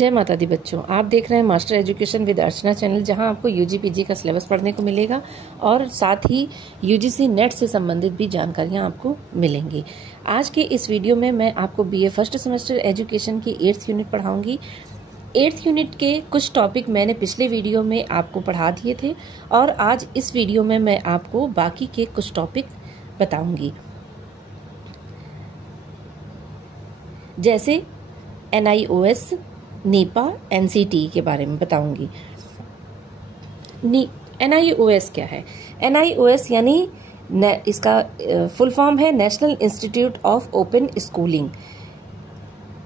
जय माता दी बच्चों, आप देख रहे हैं master education with Archana channel, जहां आपको यूजी पीजी का सिलेबस पढ़ने को मिलेगा और साथ ही यूजीसी नेट से संबंधित भी जानकारियां आपको मिलेंगी। आज के इस वीडियो में मैं आपको बीए फर्स्ट सेमेस्टर एजुकेशन की 8th यूनिट पढ़ाऊंगी। 8th यूनिट के कुछ टॉपिक मैंने पिछले वीडियो में आपको पढ़ा दिए थे और आज इस वीडियो में मैं आपको बाकी के कुछ टॉपिक बताऊंगी, जैसे NIOS, नीपा, NCT के बारे में बताऊंगी। NIOS क्या है? NIOS यानी इसका फुल फॉर्म है national institute of open schooling.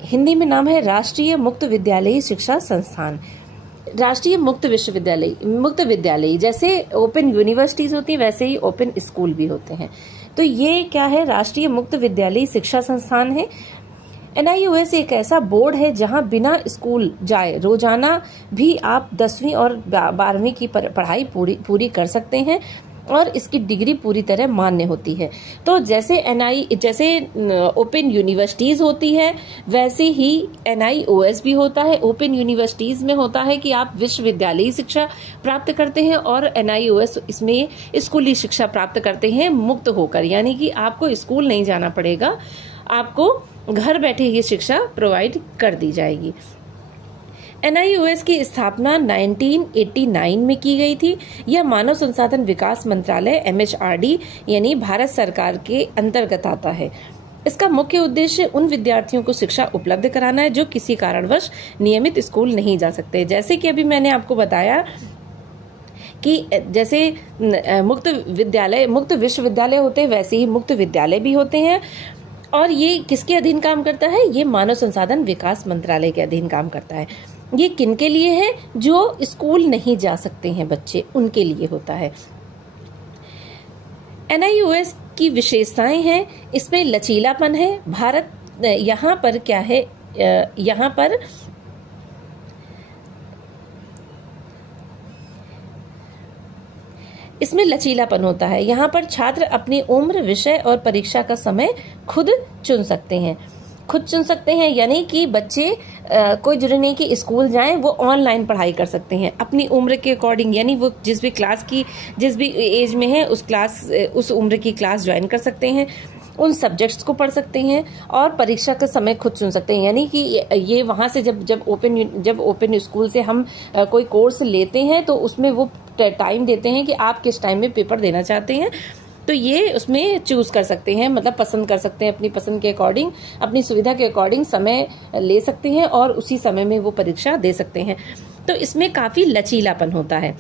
Hindi में नाम है राष्ट्रीय मुक्त विद्यालयी शिक्षा संस्थान। राष्ट्रीय मुक्त विद्यालय जैसे ओपन यूनिवर्सिटीज होती है वैसे ही ओपन स्कूल भी होते हैं। तो ये क्या है? राष्ट्रीय मुक्त विद्यालयी शिक्षा संस्थान है। NIOS एक ऐसा बोर्ड है जहां बिना स्कूल जाए रोजाना भी आप 10वीं और 12वीं की पढ़ाई पूरी कर सकते हैं और इसकी डिग्री पूरी तरह मान्य होती है। तो जैसे ओपन यूनिवर्सिटीज होती है वैसे ही NIOS भी होता है। ओपन यूनिवर्सिटीज में होता है कि आप विश्वविद्यालयी शिक्षा प्राप्त करते हैं और NIOS इसमें स्कूली शिक्षा प्राप्त करते हैं मुक्त होकर, यानी कि आपको स्कूल नहीं जाना पड़ेगा, आपको घर बैठे ये शिक्षा प्रोवाइड कर दी जाएगी। NIOS की स्थापना 1989 में की गई थी। यह मानव संसाधन विकास मंत्रालय MHRD यानी भारत सरकार के अंतर्गत आता है। इसका मुख्य उद्देश्य उन विद्यार्थियों को शिक्षा उपलब्ध कराना है जो किसी कारणवश नियमित स्कूल नहीं जा सकते। जैसे कि अभी मैंने आपको बताया कि जैसे मुक्त विश्वविद्यालय होते हैं वैसे ही मुक्त विद्यालय भी होते हैं। और ये किसके अधीन काम करता है? ये मानव संसाधन विकास मंत्रालय के अधीन काम करता है। ये किन के लिए है? जो स्कूल नहीं जा सकते हैं बच्चे, उनके लिए होता है। NIOS की विशेषताएं हैं, इसमें लचीलापन है। भारत यहाँ पर क्या है? यहाँ पर इसमें लचीलापन होता है। यहाँ पर छात्र अपनी उम्र, विषय और परीक्षा का समय खुद चुन सकते हैं, यानी कि बच्चे कोई जरूरी नहीं कि स्कूल जाएं, वो ऑनलाइन पढ़ाई कर सकते हैं अपनी उम्र के अकॉर्डिंग, यानी वो जिस भी एज में है उस उम्र की क्लास ज्वाइन कर सकते हैं, उन सब्जेक्ट्स को पढ़ सकते हैं और परीक्षा का समय खुद चुन सकते हैं। यानी कि ये वहां से जब ओपन स्कूल से हम कोई कोर्स लेते हैं तो उसमें वो टाइम देते हैं कि आप किस टाइम में पेपर देना चाहते हैं, तो ये उसमें चूज कर सकते हैं, मतलब पसंद कर सकते हैं, अपनी पसंद के अकॉर्डिंग, अपनी सुविधा के अकॉर्डिंग समय ले सकते हैं और उसी समय में वो परीक्षा दे सकते हैं। तो इसमें काफी लचीलापन होता है।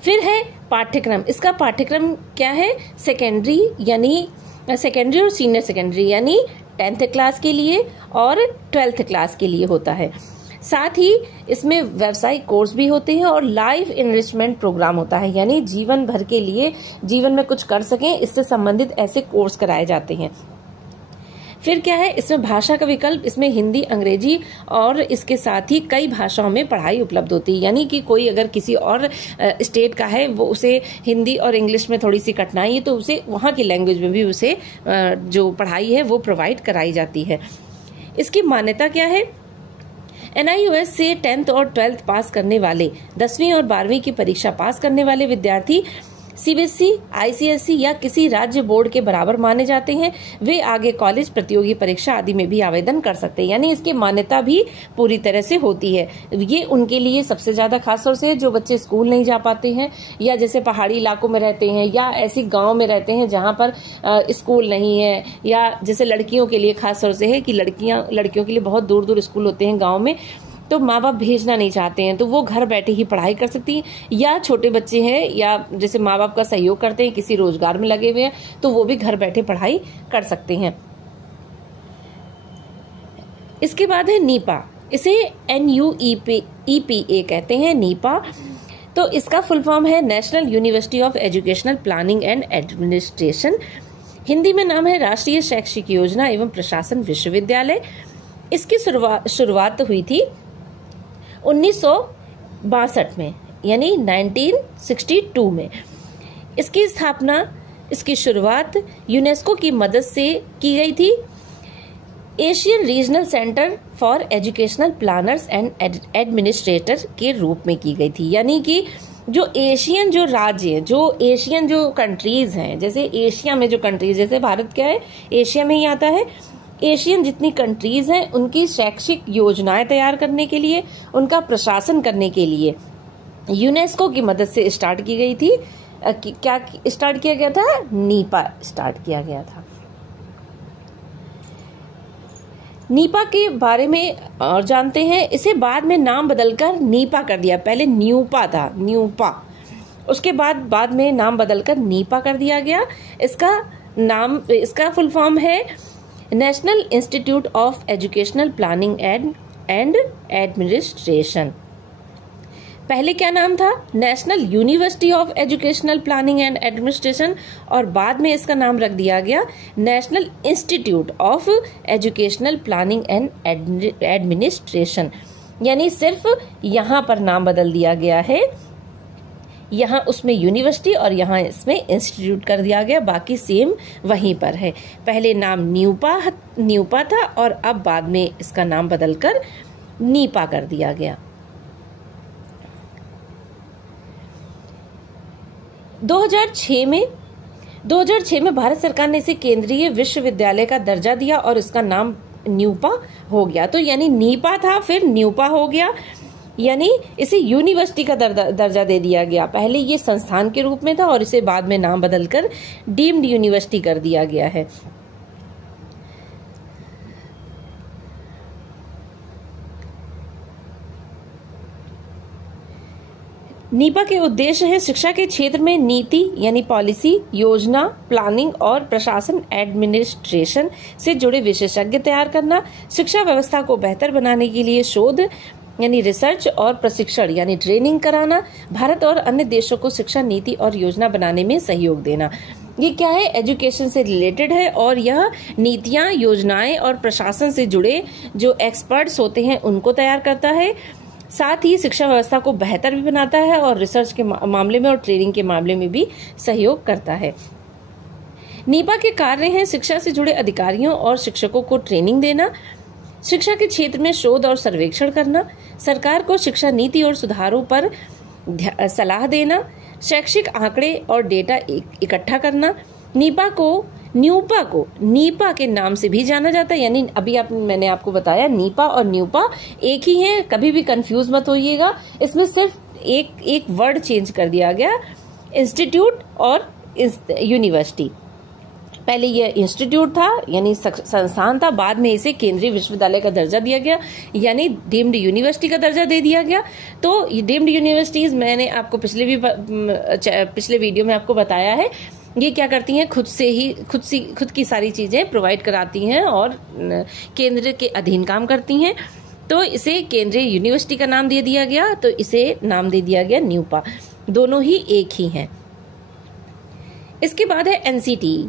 फिर है पाठ्यक्रम। इसका पाठ्यक्रम क्या है? सेकेंडरी और सीनियर सेकेंडरी यानी 10th क्लास के लिए और 12th क्लास के लिए होता है। साथ ही इसमें व्यावसायिक कोर्स भी होते हैं और लाइफ इनरिचमेंट प्रोग्राम होता है, यानी जीवन भर के लिए जीवन में कुछ कर सकें इससे संबंधित ऐसे कोर्स कराए जाते हैं। फिर क्या है? इसमें भाषा का विकल्प, इसमें हिंदी, अंग्रेजी और इसके साथ ही कई भाषाओं में पढ़ाई उपलब्ध होती है। यानी कि कोई अगर किसी और स्टेट का है, वो उसे हिंदी और इंग्लिश में थोड़ी सी कठिनाई है तो उसे वहाँ की लैंग्वेज में भी उसे जो पढ़ाई है वो प्रोवाइड कराई जाती है। इसकी मान्यता क्या है? NIOS से 10th और 12th पास करने वाले, 10वीं और 12वीं की परीक्षा पास करने वाले विद्यार्थी CBSE, ICSE या किसी राज्य बोर्ड के बराबर माने जाते हैं। वे आगे कॉलेज, प्रतियोगी परीक्षा आदि में भी आवेदन कर सकते हैं, यानी इसकी मान्यता भी पूरी तरह से होती है। ये उनके लिए सबसे ज्यादा खास तौर से जो बच्चे स्कूल नहीं जा पाते हैं या जैसे पहाड़ी इलाकों में रहते हैं या ऐसी गांव में रहते हैं जहां पर स्कूल नहीं है, या जैसे लड़कियों के लिए खास तौर से है कि लड़कियों के लिए बहुत दूर दूर स्कूल होते हैं गाँव में, तो माँ बाप भेजना नहीं चाहते हैं तो वो घर बैठे ही पढ़ाई कर सकती हैं, या छोटे बच्चे हैं या जैसे माँ बाप का सहयोग करते हैं, किसी रोजगार में लगे हुए हैं, तो वो भी घर बैठे पढ़ाई कर सकते हैं। इसके बाद है नीपा। इसे NUEPA कहते हैं, नीपा। तो इसका फुल फॉर्म है national university of educational planning and administration. Hindi में नाम है राष्ट्रीय शैक्षिक योजना एवं प्रशासन विश्वविद्यालय। इसकी शुरुआत हुई थी 1962 में, यानी 1962 में। इसकी स्थापना, इसकी शुरुआत यूनेस्को की मदद से की गई थी। Asian regional centre for educational planners and administrator के रूप में की गई थी। यानी कि जो एशियन जो राज्य हैं, जो एशियन जो कंट्रीज हैं, जैसे एशिया में जो कंट्रीज, जैसे भारत क्या है, एशिया में ही आता है, एशियन जितनी कंट्रीज हैं उनकी शैक्षिक योजनाएं तैयार करने के लिए, उनका प्रशासन करने के लिए यूनेस्को की मदद से स्टार्ट की गई थी। क्या स्टार्ट किया गया था? नीपा स्टार्ट किया गया था। नीपा के बारे में और जानते हैं। इसे बाद में नाम बदलकर नीपा कर दिया। पहले न्यूपा था, न्यूपा, उसके बाद में नाम बदलकर नीपा कर दिया गया। इसका फुल फॉर्म है national institute of educational planning and administration. पहले क्या नाम था? National university of educational planning and administration, और बाद में इसका नाम रख दिया गया national institute of educational planning and administration. यानी सिर्फ यहाँ पर नाम बदल दिया गया है, यहाँ उसमें यूनिवर्सिटी और यहाँ इसमें इंस्टीट्यूट कर दिया गया, बाकी सेम वहीं पर है। पहले नाम न्यूपा था और अब बाद में इसका नाम बदलकर नीपा कर दिया गया। 2006 में भारत सरकार ने इसे केंद्रीय विश्वविद्यालय का दर्जा दिया और इसका नाम न्यूपा हो गया। तो यानी नीपा था, फिर न्यूपा हो गया, यानी इसे यूनिवर्सिटी का दर्जा दे दिया गया। पहले ये संस्थान के रूप में था और इसे बाद में नाम बदलकर डीम्ड यूनिवर्सिटी कर दिया गया है। नीपा के उद्देश्य है शिक्षा के क्षेत्र में नीति यानी पॉलिसी, योजना, प्लानिंग और प्रशासन एडमिनिस्ट्रेशन से जुड़े विशेषज्ञ तैयार करना, शिक्षा व्यवस्था को बेहतर बनाने के लिए शोध यानी रिसर्च और प्रशिक्षण यानी ट्रेनिंग कराना, भारत और अन्य देशों को शिक्षा नीति और योजना बनाने में सहयोग देना। ये क्या है? एजुकेशन से रिलेटेड है और यह नीतियां, योजनाएं और प्रशासन से जुड़े जो एक्सपर्ट्स होते हैं उनको तैयार करता है। साथ ही शिक्षा व्यवस्था को बेहतर भी बनाता है और रिसर्च के मामले में और ट्रेनिंग के मामले में भी सहयोग करता है। नीपा के कार्य हैं शिक्षा से जुड़े अधिकारियों और शिक्षकों को ट्रेनिंग देना, शिक्षा के क्षेत्र में शोध और सर्वेक्षण करना, सरकार को शिक्षा नीति और सुधारों पर सलाह देना, शैक्षिक आंकड़े और डेटा इकट्ठा करना। न्यूपा को नीपा के नाम से भी जाना जाता है, यानी अभी मैंने आपको बताया नीपा और न्यूपा एक ही है, कभी भी कंफ्यूज मत होइएगा। इसमें सिर्फ एक वर्ड चेंज कर दिया गया, इंस्टीट्यूट और यूनिवर्सिटी। पहले ये इंस्टीट्यूट था यानी संस्थान था, बाद में इसे केंद्रीय विश्वविद्यालय का दर्जा दिया गया यानी डीम्ड यूनिवर्सिटी का दर्जा दे दिया गया। तो डीम्ड यूनिवर्सिटीज मैंने आपको पिछले वीडियो में आपको बताया है, ये क्या करती हैं? खुद की सारी चीजें प्रोवाइड कराती हैं और केंद्र के अधीन काम करती हैं। तो इसे केंद्रीय यूनिवर्सिटी का नाम दे दिया गया, तो इसे नाम दे दिया गया न्यूपा। दोनों ही एक ही हैं। इसके बाद है एनसीटीई।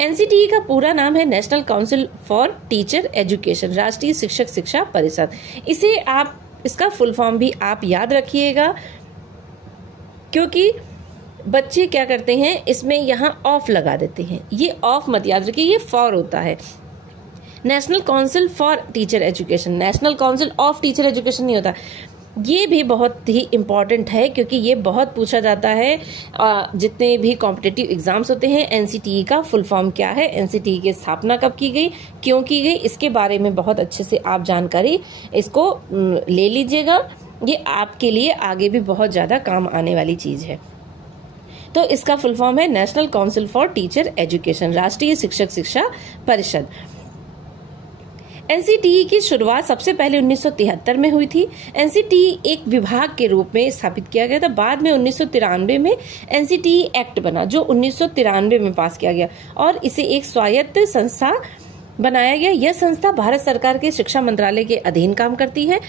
एनसीटीई का पूरा नाम है national council for teacher education, राष्ट्रीय शिक्षक शिक्षा परिषद। इसका फुल फॉर्म भी आप याद रखिएगा, क्योंकि बच्चे क्या करते हैं इसमें यहाँ ऑफ लगा देते हैं। ये ऑफ मत याद रखिए, ये फॉर होता है। National council for teacher education, national council of teacher education नहीं होता। ये भी बहुत ही इम्पोर्टेंट है क्योंकि ये बहुत पूछा जाता है। जितने भी कॉम्पिटिटिव एग्जाम्स होते हैं, एनसीटीई का फुल फॉर्म क्या है, एनसीटीई की स्थापना कब की गई, क्यों की गई, इसके बारे में बहुत अच्छे से आप जानकारी इसको ले लीजिएगा। ये आपके लिए आगे भी बहुत ज्यादा काम आने वाली चीज है। तो इसका फुल फॉर्म है national council for teacher education, राष्ट्रीय शिक्षक शिक्षा परिषद। एनसीटीई की शुरुआत सबसे पहले 1973 में हुई थी। एनसीटीई एक विभाग के रूप में स्थापित किया गया था। बाद में 1993 में एनसीटीई एक्ट बना, जो 1993 में पास किया गया और इसे एक स्वायत्त संस्था बनाया गया। यह संस्था भारत सरकार के शिक्षा मंत्रालय के अधीन काम करती है।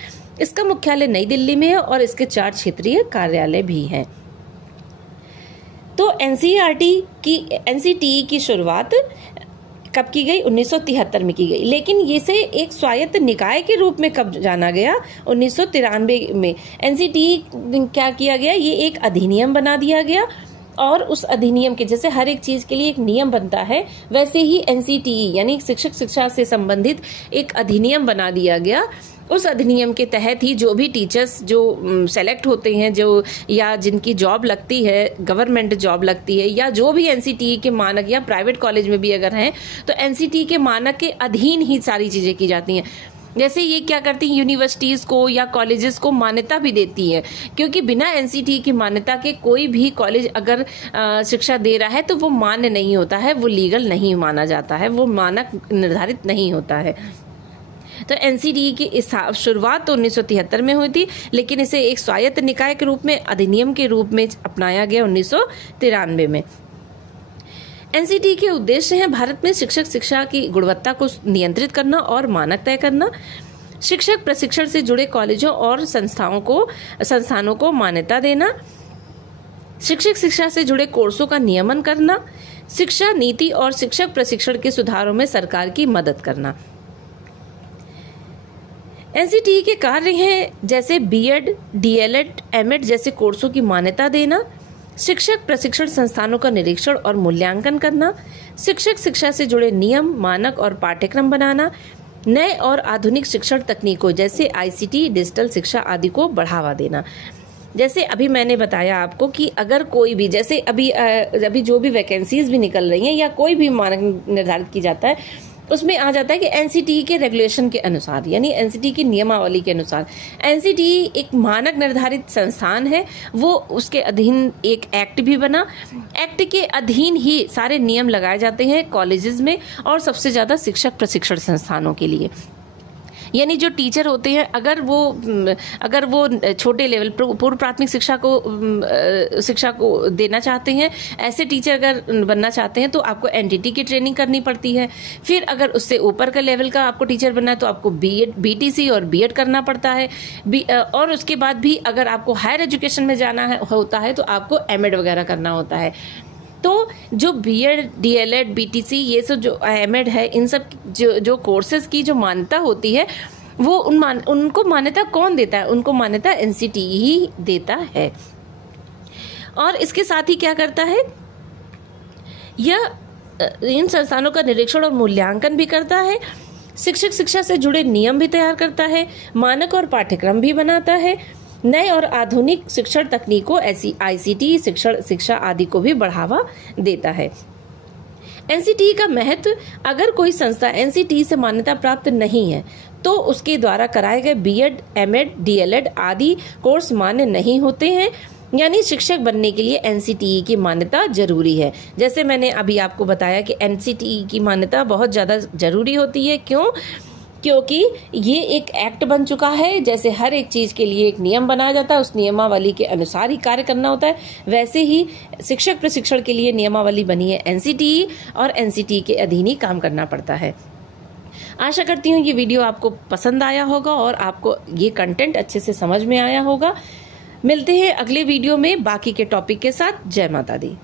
इसका मुख्यालय नई दिल्ली में है और इसके 4 क्षेत्रीय कार्यालय भी हैं। तो एनसीटीई की शुरुआत कब की गई? 1973 में की गई, लेकिन इसे एक स्वायत्त निकाय के रूप में कब जाना गया? 1993 में। एनसीटीई क्या किया गया? ये एक अधिनियम बना दिया गया और उस अधिनियम के जैसे हर एक चीज के लिए एक नियम बनता है, वैसे ही एनसीटीई यानी शिक्षक शिक्षा से संबंधित एक अधिनियम बना दिया गया। उस अधिनियम के तहत ही जो भी टीचर्स जो सेलेक्ट होते हैं, जो या जिनकी जॉब लगती है, गवर्नमेंट जॉब लगती है, या जो भी एनसीटीई के मानक, या प्राइवेट कॉलेज में भी अगर हैं तो एनसीटीई के मानक के अधीन ही सारी चीजें की जाती हैं। जैसे ये क्या करती है, यूनिवर्सिटीज को या कॉलेजेस को मान्यता भी देती है, क्योंकि बिना एनसीटीई की मान्यता के कोई भी कॉलेज अगर शिक्षा दे रहा है तो वो मान्य नहीं होता है, वो लीगल नहीं माना जाता है, वो मानक निर्धारित नहीं होता है। तो एनसीटीई की इस शुरुआत तो 1973 में हुई थी, लेकिन इसे एक स्वायत्त निकाय के रूप में, अधिनियम के रूप में अपनाया गया 1993 में। एनसीटीई के उद्देश्य हैं भारत में शिक्षक शिक्षा की गुणवत्ता को नियंत्रित करना और मानक तय करना, शिक्षक प्रशिक्षण से जुड़े कॉलेजों और संस्थानों को मान्यता देना, शिक्षक शिक्षा से जुड़े कोर्सों का नियमन करना, शिक्षा नीति और शिक्षक प्रशिक्षण के सुधारों में सरकार की मदद करना। एनसीटीई के कार्य हैं जैसे बीएड, डीएलएड, एमएड जैसे कोर्सों की मान्यता देना, शिक्षक प्रशिक्षण संस्थानों का निरीक्षण और मूल्यांकन करना, शिक्षक शिक्षा से जुड़े नियम, मानक और पाठ्यक्रम बनाना, नए और आधुनिक शिक्षण तकनीकों जैसे आईसीटी, डिजिटल शिक्षा आदि को बढ़ावा देना। जैसे अभी मैंने बताया आपको कि अगर कोई भी, जैसे अभी जो भी वैकेंसीज भी निकल रही हैं या कोई भी मानक निर्धारित की जाता है, उसमें आ जाता है कि एनसीटीई के रेगुलेशन के अनुसार, यानी एनसीटीई की नियमावली के अनुसार। एनसीटीई एक मानक निर्धारित संस्थान है, वो उसके अधीन एक एक्ट भी बना, एक्ट के अधीन ही सारे नियम लगाए जाते हैं कॉलेजेस में, और सबसे ज्यादा शिक्षक प्रशिक्षण संस्थानों के लिए। यानी जो टीचर होते हैं, अगर वो छोटे लेवल पूर्व प्राथमिक शिक्षा को देना चाहते हैं, ऐसे टीचर अगर बनना चाहते हैं तो आपको एनटीटी की ट्रेनिंग करनी पड़ती है। फिर अगर उससे ऊपर का लेवल का आपको टीचर बनना है तो आपको बीटीसी और बीएड करना पड़ता है, और उसके बाद भी अगर आपको हायर एजुकेशन में जाना होता है तो आपको एमएड वगैरह करना होता है। तो जो बीएड, डीएलएड, बीटीसी, ये सब जो एमएड है, इन सब जो कोर्सेज की जो मान्यता होती है, वो उनको मान्यता कौन देता है? उनको मान्यता एनसीटीई ही देता है। और इसके साथ ही क्या करता है, यह इन संस्थानों का निरीक्षण और मूल्यांकन भी करता है, शिक्षक शिक्षा से जुड़े नियम भी तैयार करता है, मानक और पाठ्यक्रम भी बनाता है, नए और आधुनिक शिक्षण तकनीकों ऐसी आईसीटी, शिक्षा आदि को भी बढ़ावा देता है। एनसीटीई का महत्व, अगर कोई संस्था एनसीटीई से मान्यता प्राप्त नहीं है तो उसके द्वारा कराए गए बीएड, एमएड, डीएलएड आदि कोर्स मान्य नहीं होते हैं, यानी शिक्षक बनने के लिए एनसीटीई की मान्यता जरूरी है। जैसे मैंने अभी आपको बताया कि एनसीटीई की मान्यता बहुत ज्यादा जरूरी होती है। क्यों? क्योंकि ये एक एक्ट बन चुका है। जैसे हर एक चीज के लिए एक नियम बनाया जाता है, उस नियमावली के अनुसार ही कार्य करना होता है, वैसे ही शिक्षक प्रशिक्षण के लिए नियमावली बनी है एनसीटीई, और एनसीटीई के अधीन ही काम करना पड़ता है। आशा करती हूँ ये वीडियो आपको पसंद आया होगा और आपको ये कंटेंट अच्छे से समझ में आया होगा। मिलते हैं अगले वीडियो में बाकी के टॉपिक के साथ। जय माता दी।